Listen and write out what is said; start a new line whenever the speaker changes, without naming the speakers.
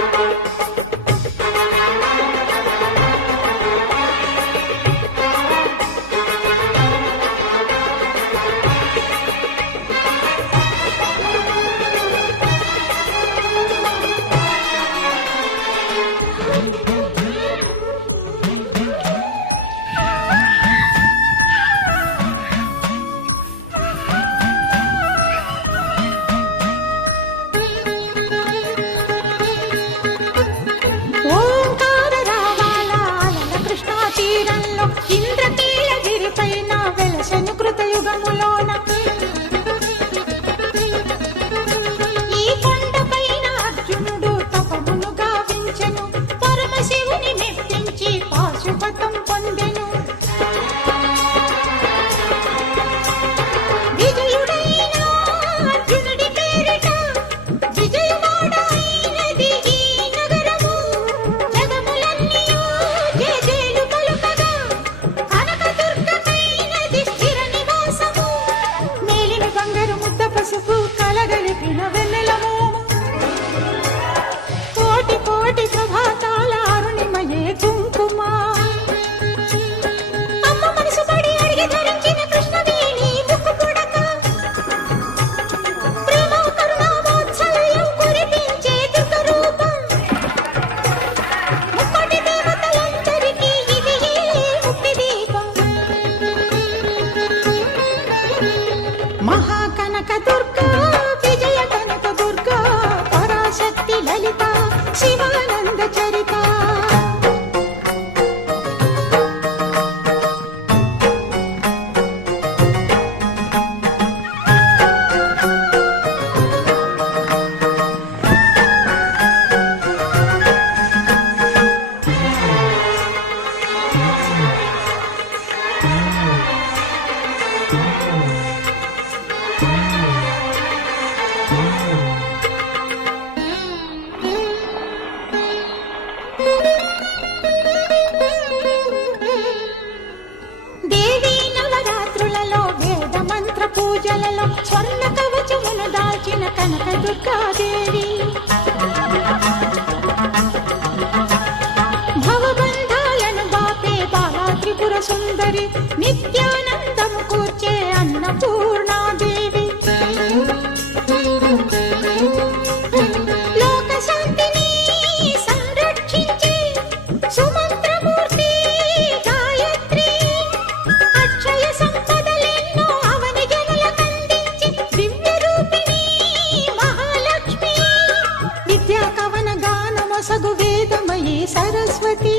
Thank you. lo పూజలలో స్వర్ణ కవచమును దాల్చిన కనక దుర్గాదేవి. భవబంధాలను బాపే బాలా త్రిపుర సుందరి సగు వేదమయీ సరస్వతి